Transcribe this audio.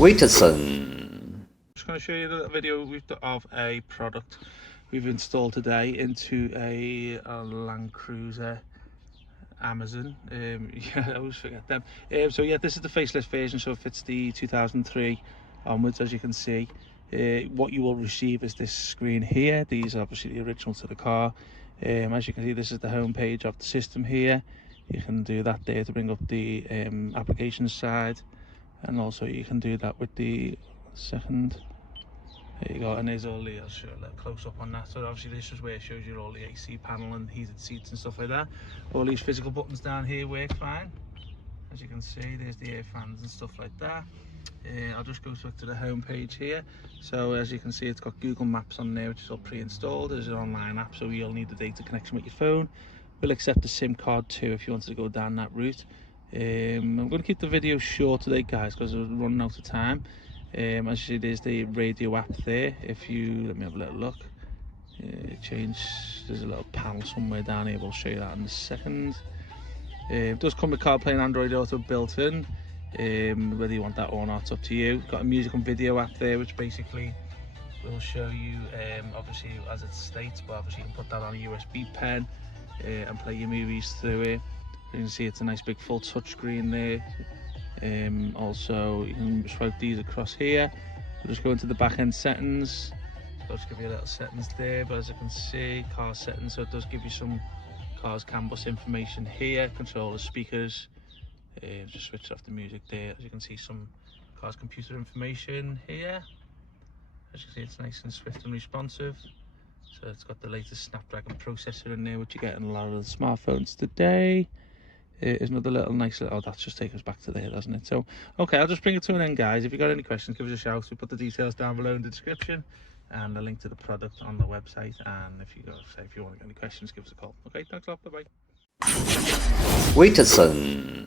WITSON. I'm just going to show you a little video of a product we've installed today into a Land Cruiser Amazon. Yeah, I always forget them. So yeah, this is the facelift version, so it fits the 2003 onwards. As you can see, what you will receive is this screen here. These are obviously the original to the car. As you can see, this is the home page of the system here. You can do that there to bring up the applications side, and also you can do that with the second. There you go, and there's all the, I'll show a little close up on that. So obviously this is where it shows you all the AC panel and heated seats and stuff like that. All these physical buttons down here work fine. As you can see, there's the air fans and stuff like that. I'll just go back to the home page here. So as you can see, it's got Google Maps on there, which is all pre-installed. There's an online app, so you'll need the data connection with your phone. We'll accept a SIM card too if you wanted to go down that route. I'm going to keep the video short today, guys, because we're running out of time. As you see, there's the radio app there. If you let me have a little look, there's a little panel somewhere down here. We'll show you that in a second. It does come with CarPlay and Android Auto built in. Whether you want that or not, it's up to you. Got a music and video app there, which basically will show you, obviously as it states, but obviously you can put that on a USB pen and play your movies through it. You can see it's a nice big full touch screen there. Also you can swipe these across here. We'll just go into the back end settings. So I'll just give you a little settings there, but as you can see, car settings, so it does give you some car's CAN bus information here. Control the speakers, just switch off the music there. As you can see, some car's computer information here. As you can see, it's nice and swift and responsive. So it's got the latest Snapdragon processor in there, which you get in a lot of the smartphones today. There's another little nice little, oh, that's just taken us back to there, doesn't it? So okay, I'll just bring it to an end, guys. If you've got any questions, give us a shout. We put the details down below in the description and a link to the product on the website. And if you want to get any questions, give us a call. Okay, thanks a lot. Bye bye. WITSON.